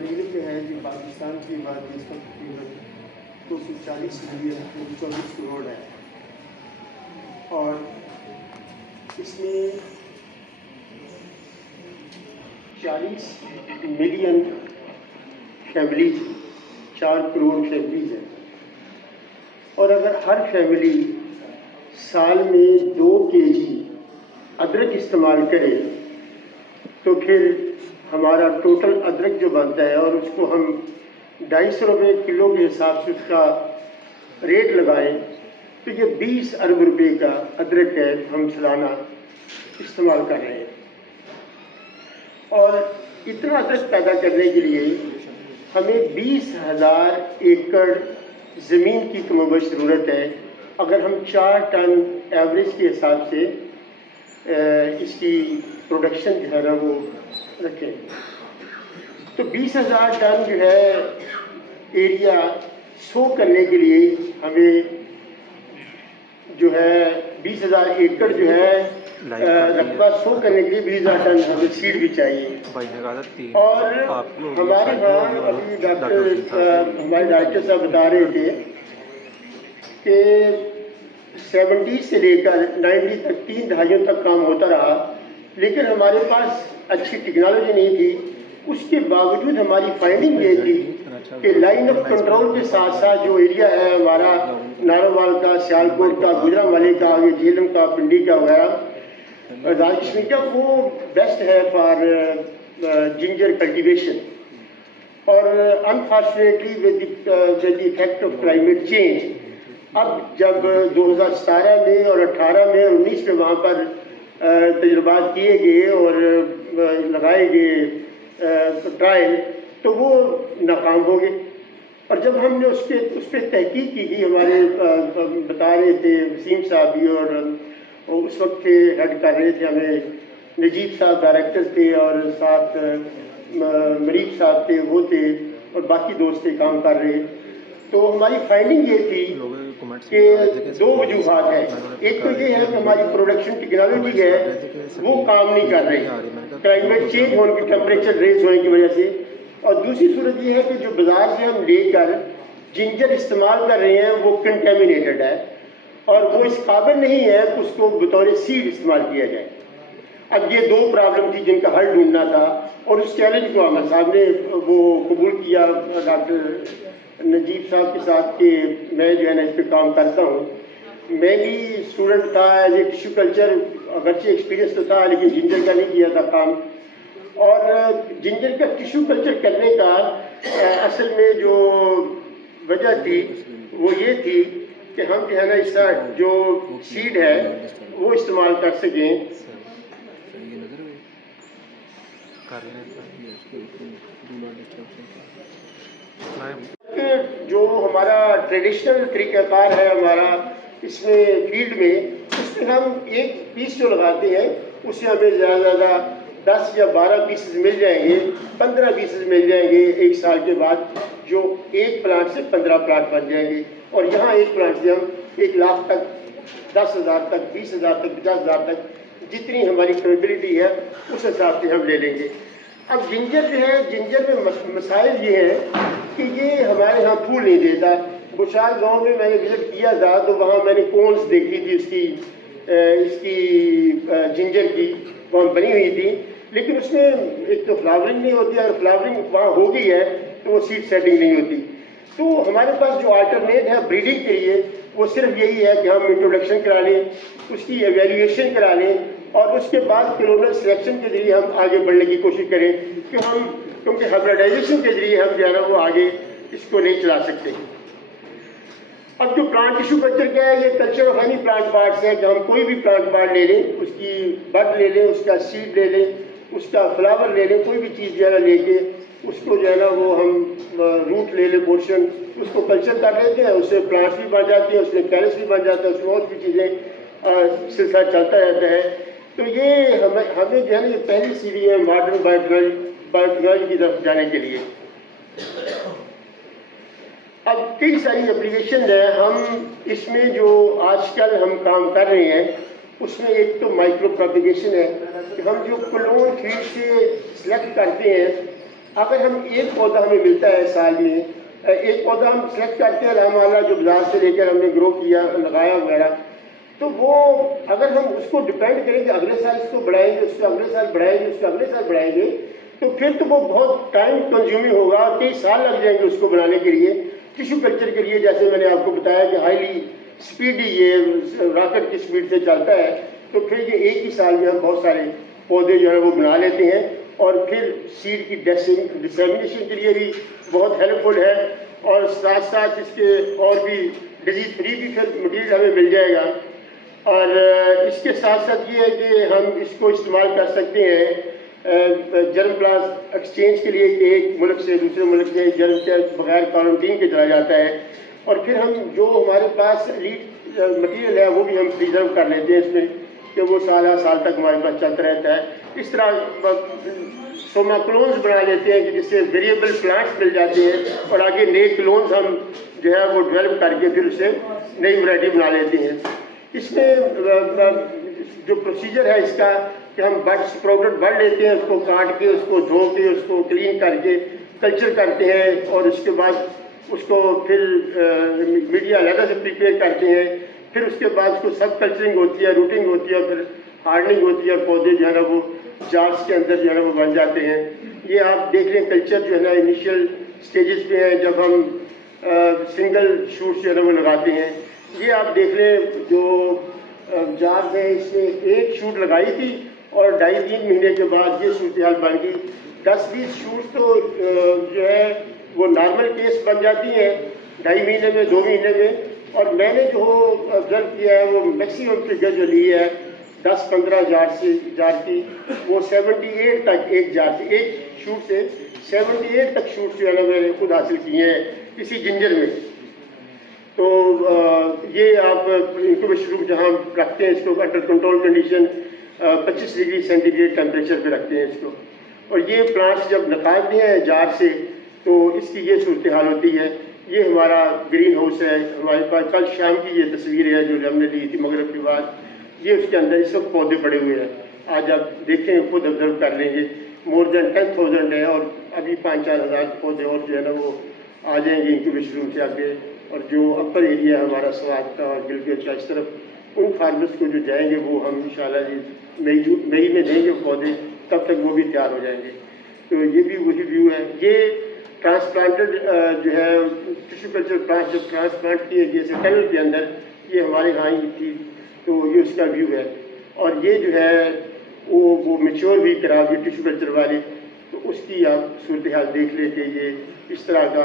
ہمارے علم میں ہے کہ پاکستان کی آبادی اس وقت تقریباً 240 ملین 24 کروڑ ہے، اور اس میں 40 ملین فیملیز 4 کروڑ فیملیز ہیں، اور اگر ہر فیملی سال میں 2 kg ادرک استعمال کرے تو پھر ہمارا ٹوٹل ادرک جو بنتا ہے، اور اس کو ہم 250 روپے کلو کے حساب سے اس کا ریٹ لگائیں تو یہ 20 ارب روپے کا ادرک ہے ہم سالانہ استعمال کر رہے ہیں۔ اور اتنا ادرک پیدا کرنے کے لیے ہمیں 20,000 ایکڑ زمین کی کم و بیش ضرورت ہے، اگر ہم 4 ٹن ایوریج کے حساب سے اس کی پروڈکشن جو ہے نا وہ رکھیں تو 20,000 ٹن جو ہے ایریا سو کرنے کے لیے ہمیں جو ہے 20,000 ایکڑ جو ہے رقبہ سو کرنے کے لیے 20,000 ٹن ہمیں سیڈ بھی چاہیے۔ اور ہمارے یہاں ابھی ہمارے ڈاکٹر صاحب بتا رہے تھے کہ 70 سے لے کر 90 تک 3 دہائیوں تک کام ہوتا رہا، لیکن ہمارے پاس اچھی ٹیکنالوجی نہیں تھی۔ اس کے باوجود ہماری فائنڈنگ یہ تھی کہ لائن آف کنٹرول کے ساتھ ساتھ جو ایریا ہے ہمارا نارووال کا، سیالکوٹ کا، گجرانوالے کا، یہ جہلم کا، پنڈی کا وغیرہ، راج کشمیر کا، وہ بیسٹ ہے فار جنجر کلٹیویشن۔ اور unfortunately with the effect of climate change, اب جب 2017 میں اور 18 میں اور 19 میں وہاں پر تجربات کیے گئے اور لگائے گئے ٹرائل، تو وہ ناکام ہو گئے۔ اور جب ہم نے اس پہ تحقیق کی گئی، ہمارے بتا رہے تھے وسیم صاحب بھی، اور اس وقت کے ہیڈ کر رہے تھے ہمیں نجیب صاحب ڈائریکٹر تھے، اور ساتھ مریف صاحب تھے، وہ تھے، اور باقی دوست تھے کام کر رہے۔ تو ہماری فائنڈنگ یہ تھی کہ 2 وجوہات ہیں۔ ایک تو یہ ہے کہ ہماری پروڈکشن ٹیکنالوجی ہے وہ کام نہیں کر رہی کلائمیٹ چینج ہونے کی، ٹیمپریچر ریز ہونے کی وجہ سے، اور دوسری صورت یہ ہے کہ جو بازار سے ہم لے کر جنجر استعمال کر رہے ہیں وہ کنٹیمنیٹڈ ہے، اور وہ اس قابل نہیں ہے کہ اس کو بطور سیڈ استعمال کیا جائے۔ اب یہ 2 پرابلم تھی جن کا حل ڈھونڈنا تھا، اور اس چیلنج کو احمد صاحب نے وہ قبول کیا ڈاکٹر نجیب صاحب کے ساتھ کہ میں جو ہے نا اس پہ کام کرتا ہوں۔ میں بھی اسٹوڈنٹ تھا ایز اے ٹیشو کلچر، اگرچہ ایکسپیرینس تو تھا لیکن جنجر کا نہیں کیا تھا کام۔ اور جنجر کا ٹیشو کلچر کرنے کا اصل میں جو وجہ تھی وہ یہ تھی کہ ہم جو ہے نا اس کا جو سیڈ ہے وہ استعمال کر سکیں۔ جو ہمارا ٹریڈیشنل طریقہ کار ہے ہمارا اس میں فیلڈ میں، اس میں ہم ایک پیس جو لگاتے ہیں اس سے ہمیں زیادہ سے زیادہ 10 یا 12 پیسز مل جائیں گے، 15 پیسز مل جائیں گے ایک سال کے بعد، جو ایک پلانٹ سے 15 پلانٹ بن جائیں گے۔ اور یہاں ایک پلانٹ سے ہم 1 لاکھ تک، 10,000 تک، 20,000 تک، 50,000 تک، جتنی ہماری کیپیبلٹی ہے اس حساب سے ہم لے لیں گے۔ اب جنجر جو ہے، جنجر میں مسائل یہ ہے کہ یہ ہمارے ہاں پھول نہیں دیتا۔ بشار گاؤں میں نے وزٹ کیا تھا تو وہاں میں نے کونس دیکھی تھی اس کی جنجر کی وہاں بنی ہوئی تھی، لیکن اس میں ایک تو فلاورنگ نہیں ہوتی، اگر فلاورنگ وہاں ہو گئی ہے تو وہ سیڈ سیٹنگ نہیں ہوتی۔ تو ہمارے پاس جو آلٹرنیٹ ہے بریڈنگ کے لیے وہ صرف یہی ہے کہ ہم انٹروڈکشن کرا لیں، اس کی ایویلیویشن کرا لیں، اور اس کے بعد کلونل سلیکشن کے ذریعے ہم آگے بڑھنے کی کوشش کریں کہ کیونکہ ہائبریڈائزیشن کے ذریعے ہم جو ہے نا وہ آگے اس کو نہیں چلا سکتے۔ اب جو پلانٹ ٹیشو کلچر کیا ہے، یہ culture of any plant parts ہے کہ ہم کوئی بھی پلانٹ پارٹ لے لیں، اس کی بڈ لے لیں، اس کا سیڈ لے لیں، اس کا فلاور لے لیں، کوئی بھی چیز جو ہے نا لے کے اس کو جو ہے نا وہ ہم روٹ لے لیں پورشن، اس کو کلچر کر لیتے ہیں، اس سے پلانٹس بھی بن جاتے ہیں، اس میں کیرس بھی بن جاتا ہے، اس میں اور بھی چیزیں سلسلہ چلتا رہتا ہے۔ تو یہ ہمیں جو ہے نا یہ پہلی سیڑھی ہے ماڈرن بایوٹیکنالوجی کی طرف جانے کے لیے۔ اب کئی ساری اپلیکیشن ہیں، ہم اس میں جو آج کل ہم کام کر رہے ہیں اس میں ایک تو مائکرو پروپیگیشن ہے کہ ہم جو کلون فیڈ سے سلیکٹ کرتے ہیں اگر ہم ایک پودا ہمیں ملتا ہے سال میں، ایک پودا ہم سلیکٹ کرتے ہیں الحمد جو بازار سے لے کر ہم نے گرو کیا لگایا وغیرہ، تو وہ اگر ہم اس کو ڈپینڈ کریں کہ اگلے سال اس کو بڑھائیں گے، اس کو اگلے سال بڑھائیں گے، اس کو اگلے سال بڑھائیں گے، تو پھر تو وہ بہت ٹائم کنزیومنگ ہوگا، کئی سال لگ جائیں گے اس کو بنانے کے لیے۔ ٹیشو کلچر کے لیے جیسے میں نے آپ کو بتایا کہ ہائیلی اسپیڈی یہ راکٹ کی اسپیڈ سے چلتا ہے، تو پھر یہ ایک ہی سال میں ہم بہت سارے پودے جو ہے وہ بنا لیتے ہیں، اور پھر سیڈ کی ڈسیمینیشن کے لیے بھی بہت ہیلپ فل ہے، اور ساتھ ساتھ اس کے اور بھی ڈیزیز فری بھی پھر مٹیریل ہمیں مل جائے گا۔ اور اس کے ساتھ ساتھ یہ ہے کہ ہم اس کو استعمال کر سکتے ہیں جرم پلاس ایکسچینج کے لیے، کہ ایک ملک سے دوسرے ملک میں جرم کے بغیر کوارنٹین کے چلا جاتا ہے، اور پھر ہم جو ہمارے پاس لیڈ مٹیریل ہے وہ بھی ہم پریزرو کر لیتے ہیں اس میں، کہ وہ سالہ سال تک ہمارے پاس چلتا رہتا ہے۔ اس طرح سوما کلونز بنا لیتے ہیں کہ جس سے ویریبل پلانٹس مل جاتے ہیں، اور آگے نئے کلونز ہم جو ہے وہ ڈیولپ کر کے پھر اسے نئی ورائٹی بنا لیتے ہیں۔ اس میں جو پروسیجر ہے اس کا کہ ہم پروڈکٹ بڑھ لیتے ہیں، اس کو کاٹ کے، اس کو دھو کے، اس کو کلین کر کے کلچر کرتے ہیں، اور اس کے بعد اس کو پھر میڈیا علیحدہ سے پریپیئر کرتے ہیں، پھر اس کے بعد اس کو سب کلچرنگ ہوتی ہے، روٹنگ ہوتی ہے، اور پھر ہارڈننگ ہوتی ہے، اور پودے جو ہے نا وہ جارس کے اندر جو ہے نا وہ بن جاتے ہیں۔ یہ آپ دیکھ لیں کلچر جو ہے نا انیشیل سٹیجز پہ ہیں، جب ہم سنگل شوٹ جو ہے نا وہ لگاتے ہیں۔ یہ آپ دیکھ لیں جو جارز ہے، اس میں ایک شوٹ لگائی تھی اور 2.5-3 مہینے کے بعد یہ صورتحال بن گئی۔ 10-20 شوٹ تو جو ہے وہ نارمل کیس بن جاتی ہیں 2.5 مہینے میں، 2 مہینے میں، اور میں نے جو آبزرو کیا ہے وہ میکسیمم فگر جو لی ہے 10-15 جار کی، وہ 78 تک ایک جار سے، ایک شوٹ سے 78 تک شوٹ جو ہے نا میں نے خود حاصل کیے ہیں کسی جنجر میں۔ تو یہ آپ انکیوبیشن روم جہاں رکھتے ہیں اس کو under control condition 25 degree centigrade temperature پہ رکھتے ہیں اس کو، اور یہ پلانٹس جب نکالتے ہیں جار سے تو اس کی یہ صورتحال ہوتی ہے۔ یہ ہمارا گرین ہاؤس ہے، ہمارے پاس کل شام کی یہ تصویر ہے جو ہم نے لی تھی مغرب کے بعد۔ یہ اس کے اندر اس وقت پودے پڑے ہوئے ہیں، آج آپ دیکھیں خود آبزرو کر لیں گے، مور دین 10,000 ہے، اور ابھی 5-4 ہزار پودے اور جو ہے نا وہ آ جائیں گے انکیوبیشن روم سے آگے۔ اور جو اپر ایریا ہے ہمارا سوات کا اور گلگت کا، اس طرف ان فارمرز کو جو جائیں گے وہ ہم انشاءاللہ جی مئی میں دیں گے پودے، تب تک وہ بھی تیار ہو جائیں گے۔ تو یہ بھی وہی ویو ہے۔ یہ ٹرانسپلانٹڈ جو ہے ٹیشو کلچر پلانٹ جب ٹرانسپلانٹ کیے جیسے ٹنل کے اندر، یہ ہمارے یہاں ہی تھی، تو یہ اس کا ویو ہے۔ اور یہ جو ہے وہ میچور بھی کرا دی ٹیشو کلچر والے، تو اس کی آپ صورتحال دیکھ لیں کہ یہ اس طرح کا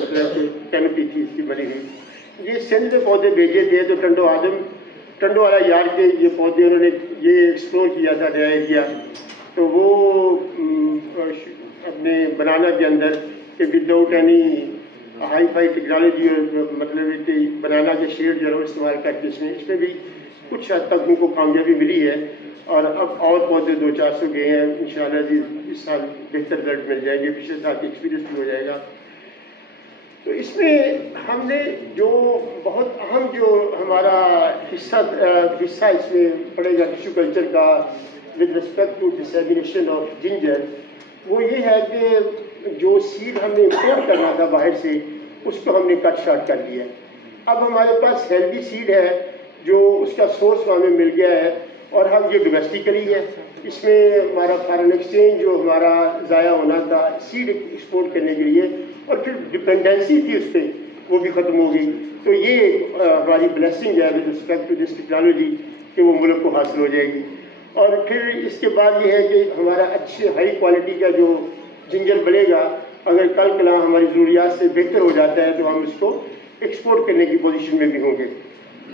مطلب کینوپی تھی اس کی بنی ہوئی۔ یہ سندھ میں پودے بھیجے تھے تو ٹنڈو والا یار کے یہ پودے انہوں نے یہ ایکسپلور کیا تھا نیا ایریا، تو وہ اپنے بنانا کے اندر کہ without any hi fi technology, اور مطلب کہ بنانا کے شیڈ جو ہے وہ استعمال کر کے اس میں بھی کچھ حد تک ان کو کامیابی ملی ہے، اور اب اور پودے 200-400 گئے ہیں انشاءاللہ جی، اس سال بہتر رزلٹ مل جائیں گے، پچھلے سال کی ایکسپیرینس بھی ہو جائے گا۔ تو اس میں ہم نے جو بہت اہم جو ہمارا حصہ اس میں پڑے گا ٹیشو کلچر کا with respect to dissemination of ginger, وہ یہ ہے کہ جو سیڈ ہم نے امپورٹ کرنا تھا باہر سے، اس کو ہم نے کٹ شارٹ کر لیا ہے۔ اب ہمارے پاس ہیلدی سیڈ ہے جو اس کا سورس ہمیں مل گیا ہے، اور ہم یہ ڈومیسٹیکلی ہے، اس میں ہمارا فارن ایکسچینج جو ہمارا ضائع ہونا تھا سیڈ ایکسپورٹ کرنے کے لیے، اور پھر ڈپینڈنسی تھی اس پہ، وہ بھی ختم ہو گئی۔ تو یہ ہماری بلیسنگ ہے with respect to this technology کہ وہ ملک کو حاصل ہو جائے گی۔ اور پھر اس کے بعد یہ ہے کہ ہمارا اچھے ہائی کوالٹی کا جو جنجر بنے گا، اگر کل کلا ہماری ضروریات سے بہتر ہو جاتا ہے تو ہم اس کو ایکسپورٹ کرنے کی پوزیشن میں بھی ہوں گے۔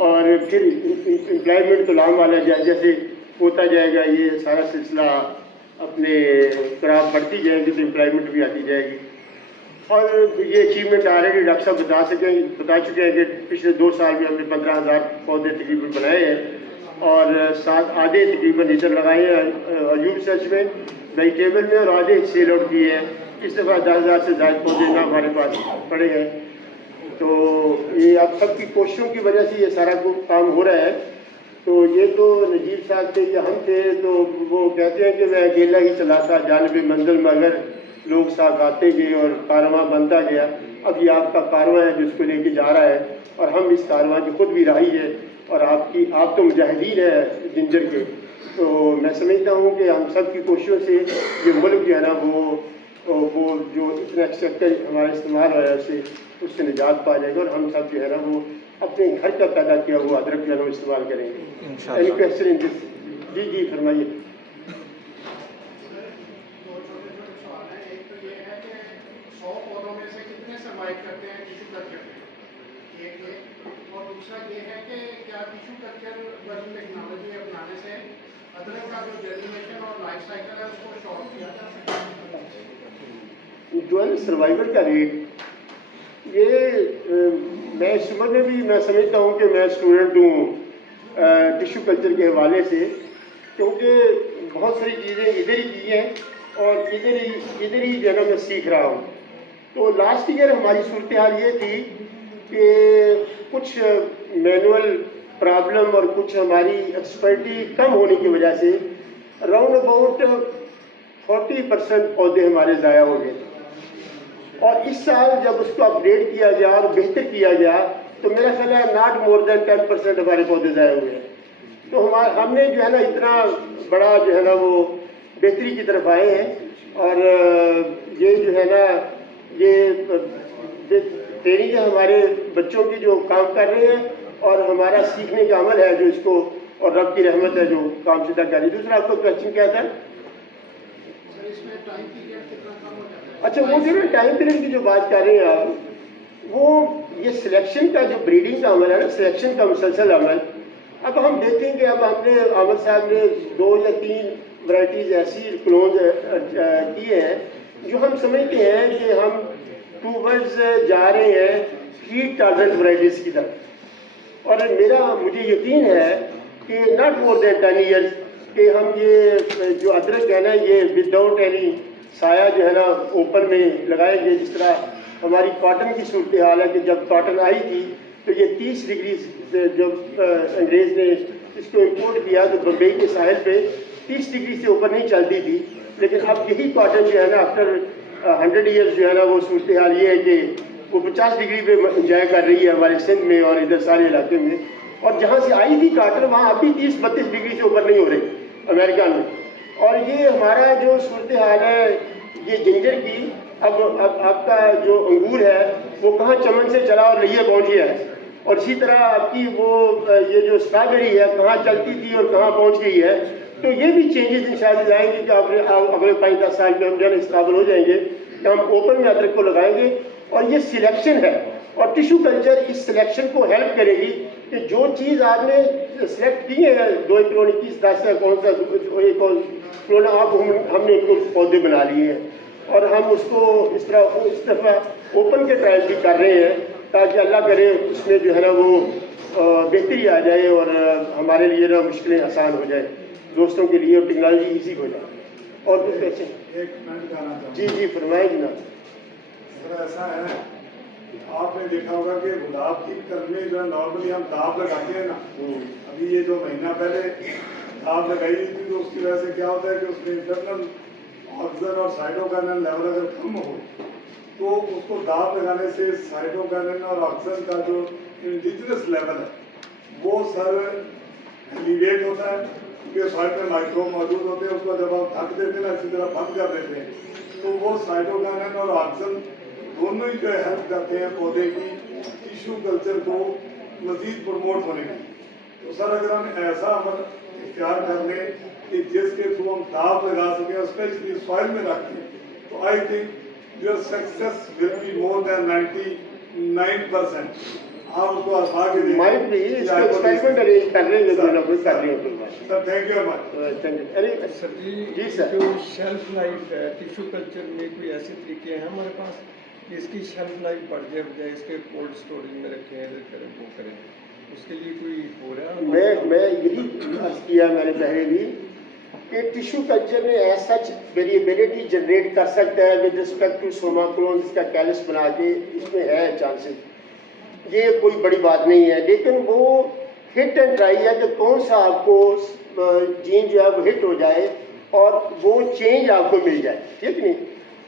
اور پھر امپلائمنٹ تو لام والا جیسے ہوتا جائے گا یہ سارا سلسلہ، اپنے خراب بڑھتی جائے گی تو امپلائمنٹ بھی آتی جائے گی۔ اور یہ اچیومنٹ آلریڈی ڈاکٹر صاحب بتا چکے ہیں کہ پچھلے 2 سال میں ہم نے 15,000 پودے تقریباً بنائے ہیں، اور 7 آدھے تقریباً ادھر لگائے ہیں ایوب سرچ میں، ویجیٹیبل میں، اور آدھے سیل آؤٹ کیے ہیں۔ اس دفعہ 10,000 سے زائد پودے نہ ہمارے پاس پڑے ہیں۔ تو یہ آپ سب کی کوششوں کی وجہ سے یہ سارا کام ہو رہا ہے۔ تو یہ تو نجیب صاحب تھے یا ہم تھے، تو وہ کہتے ہیں کہ میں اکیلا ہی چلا تھا جانب منزل، مگر لوگ ساتھ آتے گئے اور کارواں بنتا گیا. اب یہ آپ کا کارواں ہے جو اس کو لے کے جا رہا ہے, اور ہم اس کارواں کی خود بھی راہی ہے, اور آپ تو مجاہدین ہیں جنجر کے. تو میں سمجھتا ہوں کہ ہم سب کی کوششوں سے یہ ملک جو ہے نا وہ جو اتنا سیکٹر ہمارا استعمال ہوا ہے اس سے نجات پا جائے گا, اور ہم سب جو ہے نا وہ اپنے گھر کا پیدا کیا ہوا ادرک جو ہے نا استعمال کریں گے. جی فرمائیے. اور دوسرا یہ ہے کہ کیا ٹیشو کلچر ٹیکنالوجی اپنانے سے ادرک کا جو جرمینیشن اور لائف سائیکل ہے اس کو شارٹ کیا جا سکتا ہے؟ جو ہے سروائیول کا ریٹ یہ میں اس عمر میں بھی میں سمجھتا ہوں کہ میں اسٹوڈنٹ ہوں ٹیشو کلچر کے حوالے سے, کیونکہ بہت ساری چیزیں ادھر ہی کی ہیں اور ادھر ہی جو ہے نا میں سیکھ رہا ہوں. تو لاسٹ ایئر ہماری صورتحال یہ تھی کہ کچھ مینول پرابلم اور کچھ ہماری ایکسپرٹی کم ہونے کی وجہ سے راؤنڈ اباؤٹ 40% پودے ہمارے ضائع ہو گئے. اور اس سال جب اس کو اپڈیٹ کیا گیا اور بہتر کیا گیا تو میرا خیال ہے ناٹ مور دین 10% ہمارے پودے ضائع ہوئے ہیں. تو ہم نے جو ہے نا اتنا بڑا جو ہے نا وہ بہتری کی طرف آئے ہیں, اور یہ جو ہے نا یہ ٹریننگ ہمارے بچوں کی جو کام کر رہے ہیں, اور ہمارا سیکھنے کا عمل ہے جو اس کو, اور رب کی رحمت ہے جو کام سیدھا کر رہی ہے. دوسرا آپ کو کویشچن کیا تھا؟ اچھا وہ جو ٹائم پیریڈ کی جو بات کر رہے ہیں آپ, وہ یہ سلیکشن کا جو بریڈنگ کا عمل ہے نا, سلیکشن کا مسلسل عمل. اب ہم دیکھیں کہ اب ہم نے عامر صاحب نے 2 یا 3 ورائٹیز ایسی کلونز کیے ہیں جو ہم سمجھتے ہیں کہ ہم ٹوورڈز جا رہے ہیں ہیٹ ٹالرنٹ ورائٹیز کی طرف. اور مجھے یقین ہے کہ ناٹ مور دین 10 ایئرس کہ ہم یہ جو ادرک ہے نا یہ وداؤٹ اینی سایہ جو ہے نا اوپن میں لگائیں گے. جس طرح ہماری کاٹن کی صورتحال ہے کہ جب کاٹن آئی تھی تو یہ 30 ڈگری سے جب انگریز نے اس کو امپورٹ کیا تو بمبئی کے ساحل پہ 30 ڈگری سے اوپر نہیں چلتی تھی. لیکن اب یہی کاٹن جو ہے نا آفٹر 100 ایئرس جو ہے نا وہ صورتحال یہ ہے کہ وہ 50 ڈگری پہ انجوائے کر رہی ہے ہمارے سندھ میں اور ادھر سارے علاقے میں. اور جہاں سے آئی تھی کاٹن وہاں ابھی 30-32 ڈگری سے اوپر نہیں ہو رہی امریکہ میں. اور یہ ہمارا جو صورتحال ہے یہ جنجر کی, اب آپ کا جو انگور ہے وہ کہاں چمن سے چلا اور لئے پہنچ گیا ہے, اور اسی طرح آپ کی وہ یہ جو اسٹرابیری ہے کہاں چلتی تھی اور کہاں پہنچ گئی ہے. تو یہ بھی چینجز انشاءاللہ آئیں گے کہ اگلے 5-10 سال میں ہم جو ہے اس قابل ہو جائیں گے کہ ہم اوپن میں ادرک کو لگائیں گے. اور یہ سلیکشن ہے, اور ٹیشو کلچر اس سلیکشن کو ہیلپ کرے گی کہ جو چیز آپ نے سلیکٹ کی ہے 2 کلو 21-10 کا کون سا ایک کلونا آپ ہم نے ان کو پودے بنا لیے ہیں, اور ہم اس کو اس دفعہ اوپن کے ٹرائل بھی کر رہے ہیں تاکہ اللہ کرے اس میں جو ہے نا وہ بہتری آ جائے اور ہمارے لیے نا مشکلیں آسان ہو جائیں دوستوں کے لیے, اور ٹیکنالوجی ایزی ہو جائے. اور کچھ کیسے جی فرمائیں جناب. ایسا ہے آپ نے دیکھا ہوگا کہ گلاب کی کلمیں جو ہے نارملی ہم داب لگاتے ہیں نا, ابھی یہ جو مہینہ پہلے داب لگائی تھی تو اس کی وجہ سے کیا ہوتا ہے کہ اس میں انٹرنل آکسیجن اور سائٹوکائنن لیول اگر کم ہو تو اس کو داب لگانے سے سائٹوکائنن اور آکسیجن کا جو انڈیجنس لیول ہے وہ سر ایلیویٹ ہوتا ہے, کیونکہ سوائل میں مائکروب موجود ہوتے ہیں. اس کو جب آپ ڈھک دیتے ہیں نا اچھی طرح بند کر دیتے ہیں تو وہ سائٹوکائنن اور آکسیجن دونوں ہی جو ہے ہیلپ کرتے ہیں پودے کی ٹیشو کلچر کو مزید پروموٹ ہونے میں. تو سر اگر ہم ایسا عمل اختیار کر لیں کہ جس کے تھرو ہم داب لگا سکیں اسپیشلی سوائل میں رکھیں تو I think your success will be more than 99%. آپ اس کو آزما کے دیکھیں. مائنڈ بھی اس کو ایکسپیریمنٹ ارینج کر رہے ہیں کر رہے ہیں sir. Thank you very much. Sir ji sir. جو شیلف لائف ہے ٹیشو کلچر میں کوئی ایسے طریقے ہیں ہمارے پاس کہ اس کی شیلف لائف بڑھ جائے بجائے اس کے کولڈ اسٹوریج میں رکھیں ادھر کریں وہ کریں, اس کے لیے کوئی ہو رہا ہے؟ میں یہی عرض کیا میں نے پہلے بھی کہ ٹیشو کلچر میں ایز سچ ویریبلٹی جنریٹ کر سکتا ہے ود رسپیکٹ ٹو سوماکلونز کا کیلس بنا کے, اس میں ہے چانسز, یہ کوئی بڑی بات نہیں ہے. لیکن وہ ہٹ اینڈ ٹرائی ہے کہ کون سا آپ کو جین جو ہے وہ ہٹ ہو جائے اور وہ چینج آپ کو مل جائے, ٹھیک نہیں.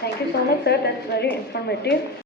Thank you so much, sir. That's very informative.